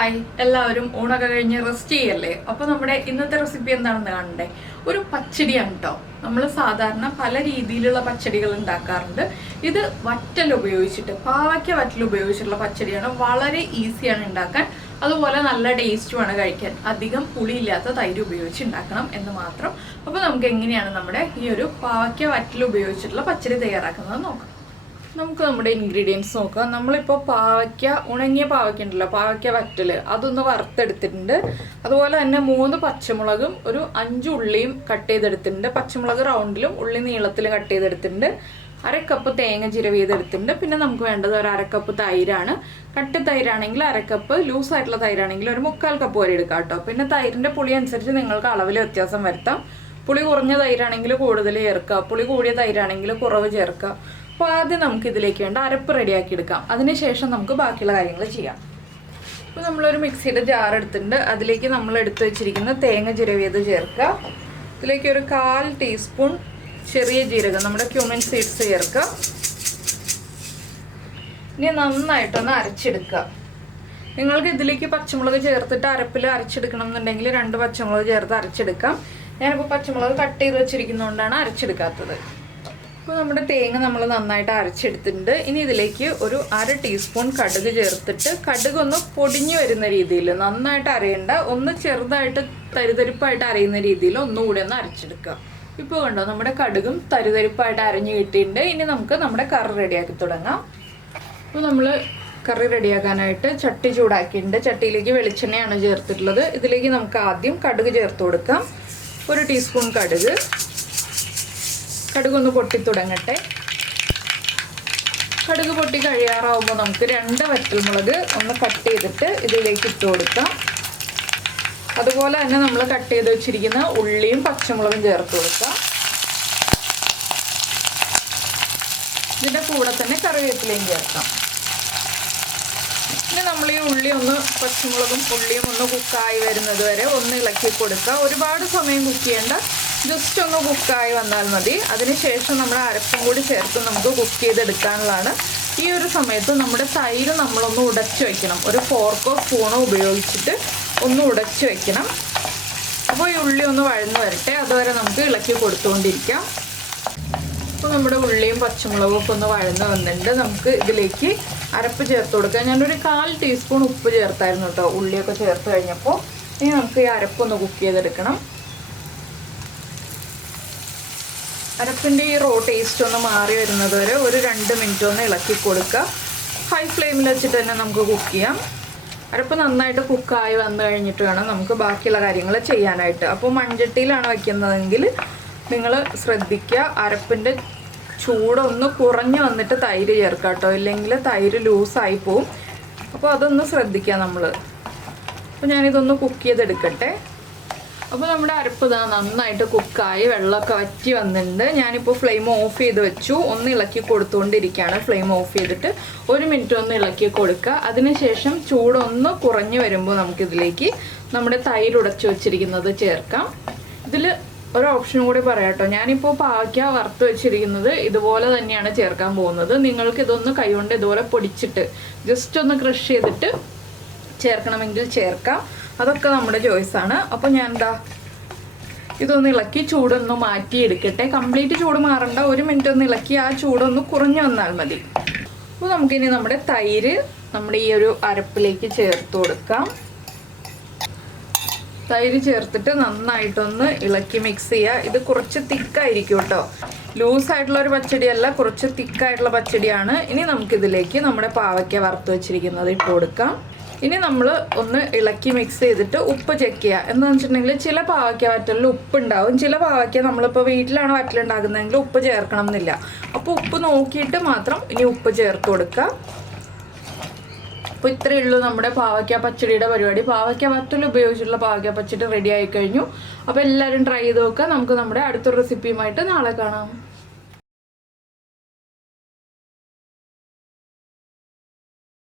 Hi എല്ലാവരും ഊണൊക്കെ കഴിഞ്ഞ് റെസ്റ്റ് ചെയ്യല്ലേ. അപ്പോൾ നമ്മുടെ ഇന്നത്തെ റെസിപ്പി എന്താണെന്ന് കാണണ്ടേ? ഒരു പച്ചടിയാണ് കേട്ടോ. നമ്മൾ സാധാരണ പല രീതിയിലുള്ള പച്ചടികൾ ഉണ്ടാക്കാറുണ്ട്. ഇത് വറ്റൽ ഉപയോഗിച്ചിട്ട്, പാവയ്ക്ക വറ്റൽ ഉപയോഗിച്ചിട്ടുള്ള പച്ചടിയാണ്. വളരെ ഈസിയാണ് ഉണ്ടാക്കാൻ, അതുപോലെ നല്ല ടേസ്റ്റുമാണ് കഴിക്കാൻ. അധികം പുളിയില്ലാത്ത തൈര് ഉപയോഗിച്ച് ഉണ്ടാക്കണം എന്ന് മാത്രം. അപ്പോൾ നമുക്ക് എങ്ങനെയാണ് നമ്മുടെ ഈ ഒരു പാവയ്ക്ക വറ്റൽ ഉപയോഗിച്ചിട്ടുള്ള പച്ചടി തയ്യാറാക്കുന്നത് നോക്കാം. നമുക്ക് നമ്മുടെ ഇൻഗ്രീഡിയൻസ് നോക്കാം. നമ്മളിപ്പോൾ പാവയ്ക്ക, ഉണങ്ങിയ പാവയ്ക്ക ഉണ്ടല്ലോ, പാവയ്ക്ക വറ്റൽ, അതൊന്ന് വറുത്തെടുത്തിട്ടുണ്ട്. അതുപോലെ തന്നെ 3 പച്ചമുളകും ഒരു 5 ഉള്ളിയും കട്ട് ചെയ്തെടുത്തിട്ടുണ്ട്. പച്ചമുളക് റൗണ്ടിലും ഉള്ളി നീളത്തിലും കട്ട് ചെയ്തെടുത്തിട്ടുണ്ട്. 1/2 കപ്പ് തേങ്ങ ചിരവിയതെടുത്തിട്ടുണ്ട്. പിന്നെ നമുക്ക് വേണ്ടത് ഒരു 1/2 കപ്പ് തൈരാണ്. കട്ട് തൈരാണെങ്കിൽ 1/2 കപ്പ്, ലൂസായിട്ടുള്ള തൈരാണെങ്കിൽ ഒരു 3/4 കപ്പ് വരെ എടുക്കാം കേട്ടോ. പിന്നെ തൈരിൻ്റെ പുളി അനുസരിച്ച് നിങ്ങൾക്ക് അളവിൽ വ്യത്യാസം വരുത്താം. പുളി കുറഞ്ഞ തൈരാണെങ്കിൽ കൂടുതൽ ചേർക്കുക, പുളി കൂടിയ തൈരാണെങ്കിൽ കുറവ് ചേർക്കുക. അപ്പോൾ ആദ്യം നമുക്ക് ഇതിലേക്ക് വേണ്ട അരപ്പ് റെഡിയാക്കി എടുക്കാം. അതിനുശേഷം നമുക്ക് ബാക്കിയുള്ള കാര്യങ്ങൾ ചെയ്യാം. ഇപ്പോൾ നമ്മളൊരു മിക്സിയുടെ ജാർ എടുത്തിട്ടുണ്ട്. അതിലേക്ക് നമ്മൾ എടുത്തു വെച്ചിരിക്കുന്ന തേങ്ങ ചിരവിയത് ചേർക്കുക. ഇതിലേക്ക് ഒരു 1/4 ടീസ്പൂൺ ചെറിയ ജീരകം, നമ്മുടെ ക്യൂമിൻ സീഡ്സ് ചേർക്കുക. ഇനി നന്നായിട്ടൊന്ന് അരച്ചെടുക്കുക. നിങ്ങൾക്ക് ഇതിലേക്ക് പച്ചമുളക് ചേർത്തിട്ട് അരപ്പിൽ അരച്ചെടുക്കണം എന്നുണ്ടെങ്കിൽ 2 പച്ചമുളക് ചേർത്ത് അരച്ചെടുക്കാം. ഞാനിപ്പോൾ പച്ചമുളക് കട്ട് ചെയ്ത് വെച്ചിരിക്കുന്നതുകൊണ്ടാണ് അരച്ചെടുക്കാത്തത്. അപ്പോൾ നമ്മുടെ തേങ്ങ നമ്മൾ നന്നായിട്ട് അരച്ചെടുത്തിട്ടുണ്ട്. ഇനി ഇതിലേക്ക് ഒരു 1/2 ടീസ്പൂൺ കടുക് ചേർത്തിട്ട്, കടുക് ഒന്ന് പൊടിഞ്ഞു വരുന്ന രീതിയിൽ, നന്നായിട്ട് അരയണ്ട, ഒന്ന് ചെറുതായിട്ട് തരിതരിപ്പായിട്ട് അരയുന്ന രീതിയിൽ ഒന്നുകൂടി ഒന്ന് അരച്ചെടുക്കുക. ഇപ്പോൾ കണ്ടോ, നമ്മുടെ കടുകും തരിതരിപ്പായിട്ട് അരഞ്ഞു കിട്ടിയിട്ടുണ്ട്. ഇനി നമുക്ക് നമ്മുടെ കറി റെഡിയാക്കി തുടങ്ങാം. അപ്പോൾ നമ്മൾ കറി റെഡിയാക്കാനായിട്ട് ചട്ടി ചൂടാക്കിയിട്ടുണ്ട്. ചട്ടിയിലേക്ക് വെളിച്ചെണ്ണയാണ് ചേർത്തിട്ടുള്ളത്. ഇതിലേക്ക് നമുക്ക് ആദ്യം കടുക് ചേർത്ത് കൊടുക്കാം. 1 ടീസ്പൂൺ കടുകൊന്ന് പൊട്ടി തുടങ്ങട്ടെ. കടുക് പൊട്ടി കഴിയാറാവുമ്പോൾ നമുക്ക് 2 വറ്റൽമുളക് ഒന്ന് കട്ട് ചെയ്തിട്ട് ഇതിലേക്ക് ഇട്ട് കൊടുക്കാം. അതുപോലെ തന്നെ നമ്മൾ കട്ട് ചെയ്ത് വെച്ചിരിക്കുന്ന ഉള്ളിയും പച്ചമുളകും ചേർത്ത് കൊടുക്കാം. ഇതിൻ്റെ കൂടെ തന്നെ കറിവേപ്പിലയും ചേർക്കാം. ഇനി നമ്മൾ ഈ ഉള്ളി ഒന്ന്, പച്ചമുളകും ഉള്ളിയും ഒന്ന് കുക്കായി വരുന്നത് വരെ ഒന്ന് ഇളക്കി കൊടുക്കുക. ഒരുപാട് സമയം കുക്ക് ചെയ്യേണ്ട, ജസ്റ്റ് ഒന്ന് കുക്കായി വന്നാൽ മതി. അതിനുശേഷം നമ്മൾ അരപ്പും കൂടി ചേർത്ത് നമുക്ക് കുക്ക് ചെയ്തെടുക്കാനുള്ളതാണ്. ഈ ഒരു സമയത്ത് നമ്മുടെ തൈര് നമ്മളൊന്ന് ഉടച്ച് വയ്ക്കണം. ഒരു ഫോർക്കോ സ്പൂണോ ഉപയോഗിച്ചിട്ട് ഒന്ന് ഉടച്ച് വയ്ക്കണം. അപ്പോൾ ഈ ഉള്ളി ഒന്ന് വഴന്ന് വരട്ടെ, അതുവരെ നമുക്ക് ഇളക്കി കൊടുത്തുകൊണ്ടിരിക്കാം. അപ്പോൾ നമ്മുടെ ഉള്ളിയും പച്ചമുളകും ഒക്കെ ഒന്ന് വഴന്ന് വന്നിട്ടുണ്ട്. നമുക്ക് ഇതിലേക്ക് അരപ്പ് ചേർത്ത് കൊടുക്കാം. ഞാനൊരു 1/4 ടീസ്പൂൺ ഉപ്പ് ചേർത്തായിരുന്നു കേട്ടോ ഉള്ളിയൊക്കെ ചേർത്ത് കഴിഞ്ഞപ്പോൾ. ഇനി നമുക്ക് ഈ അരപ്പൊന്ന് കുക്ക് ചെയ്തെടുക്കണം. അരപ്പിൻ്റെ ഈ റോ ടേസ്റ്റ് ഒന്ന് മാറി വരുന്നത് വരെ ഒരു 2 മിനിറ്റ് ഒന്ന് ഇളക്കി കൊടുക്കുക. ഹൈ ഫ്ലെയിമിൽ വെച്ചിട്ട് തന്നെ നമുക്ക് കുക്ക് ചെയ്യാം. അരപ്പ് നന്നായിട്ട് കുക്കായി വന്നു കഴിഞ്ഞിട്ട് വേണം നമുക്ക് ബാക്കിയുള്ള കാര്യങ്ങൾ ചെയ്യാനായിട്ട്. അപ്പോൾ മൺചട്ടിയിലാണ് വയ്ക്കുന്നതെങ്കിൽ നിങ്ങൾ ശ്രദ്ധിക്കുക, അരപ്പിൻ്റെ ചൂടൊന്ന് കുറഞ്ഞ് വന്നിട്ട് തൈര് ചേർക്കുക കേട്ടോ, ഇല്ലെങ്കിൽ തൈര് ലൂസായി പോവും. അപ്പോൾ അതൊന്ന് ശ്രദ്ധിക്കുക നമ്മൾ. അപ്പോൾ ഞാനിതൊന്ന് കുക്ക് ചെയ്തെടുക്കട്ടെ. അപ്പോൾ നമ്മുടെ അരപ്പ് ഇതാ നന്നായിട്ട് കുക്കായി വെള്ളമൊക്കെ വറ്റി വന്നിട്ടുണ്ട്. ഞാനിപ്പോൾ ഫ്ലെയിം ഓഫ് ചെയ്ത് വെച്ചു. ഒന്ന് ഇളക്കി കൊടുത്തുകൊണ്ടിരിക്കുകയാണ്. ഫ്ലെയിം ഓഫ് ചെയ്തിട്ട് 1 മിനിറ്റ് ഒന്ന് ഇളക്കി കൊടുക്കുക. അതിനുശേഷം ചൂടൊന്ന് കുറഞ്ഞ് വരുമ്പോൾ നമുക്കിതിലേക്ക് നമ്മുടെ തൈര് ഉടച്ച് വെച്ചിരിക്കുന്നത് ചേർക്കാം. ഇതിൽ ഒരു ഓപ്ഷൻ കൂടി പറയാം കേട്ടോ. ഞാനിപ്പോൾ പാവയ്ക്ക വറുത്ത് വെച്ചിരിക്കുന്നത് ഇതുപോലെ തന്നെയാണ് ചേർക്കാൻ പോകുന്നത്. നിങ്ങൾക്ക് ഇതൊന്ന് കൈകൊണ്ട് ഇതുപോലെ പൊടിച്ചിട്ട് ജസ്റ്റ് ഒന്ന് ക്രഷ് ചെയ്തിട്ട് ചേർക്കണമെങ്കിൽ ചേർക്കാം. അതൊക്കെ നമ്മുടെ ചോയ്സാണ്. അപ്പോൾ ഞാൻ ഇതൊന്ന് ഇളക്കി ചൂടൊന്ന് മാറ്റിയെടുക്കട്ടെ. കംപ്ലീറ്റ് ചൂട് മാറണ്ട, 1 മിനിറ്റ് ഒന്ന് ഇളക്കി ആ ചൂടൊന്ന് കുറഞ്ഞു വന്നാൽ മതി. അപ്പോൾ നമുക്കിനി നമ്മുടെ തൈര് നമ്മുടെ ഈ ഒരു അരപ്പിലേക്ക് ചേർത്ത് കൊടുക്കാം. തൈര് ചേർത്തിട്ട് നന്നായിട്ടൊന്ന് ഇളക്കി മിക്സ് ചെയ്യുക. ഇത് കുറച്ച് തിക്കായിരിക്കും കേട്ടോ, ലൂസായിട്ടുള്ള ഒരു പച്ചടിയല്ല, കുറച്ച് തിക്കായിട്ടുള്ള പച്ചടിയാണ്. ഇനി നമുക്കിതിലേക്ക് നമ്മുടെ പാവയ്ക്ക വറുത്ത് വെച്ചിരിക്കുന്നത് ഇട്ട് കൊടുക്കാം. ഇനി നമ്മൾ ഒന്ന് ഇളക്കി മിക്സ് ചെയ്തിട്ട് ഉപ്പ് ചെക്ക് ചെയ്യുക. എന്താണെന്ന് വെച്ചിട്ടുണ്ടെങ്കിൽ ചില പാവയ്ക്ക വറ്റലിൽ ഉപ്പുണ്ടാവും, ചില പാവയ്ക്ക നമ്മളിപ്പോൾ വീട്ടിലാണ് വറ്റലുണ്ടാക്കുന്നതെങ്കിൽ ഉപ്പ് ചേർക്കണം എന്നില്ല. അപ്പോൾ ഉപ്പ് നോക്കിയിട്ട് മാത്രം ഇനി ഉപ്പ് ചേർത്ത് കൊടുക്കുക. അപ്പോൾ ഇത്രയേ ഉള്ളൂ നമ്മുടെ പാവയ്ക്ക പച്ചടിയുടെ പരിപാടി. പാവയ്ക്ക വറ്റൽ ഉപയോഗിച്ചിട്ടുള്ള പാവയ്ക്ക പച്ചടി റെഡി ആയി കഴിഞ്ഞു. അപ്പോൾ എല്ലാവരും ട്രൈ ചെയ്ത് നോക്കുക. നമുക്ക് നമ്മുടെ അടുത്തൊരു റെസിപ്പിയുമായിട്ട് നാളെ കാണാം.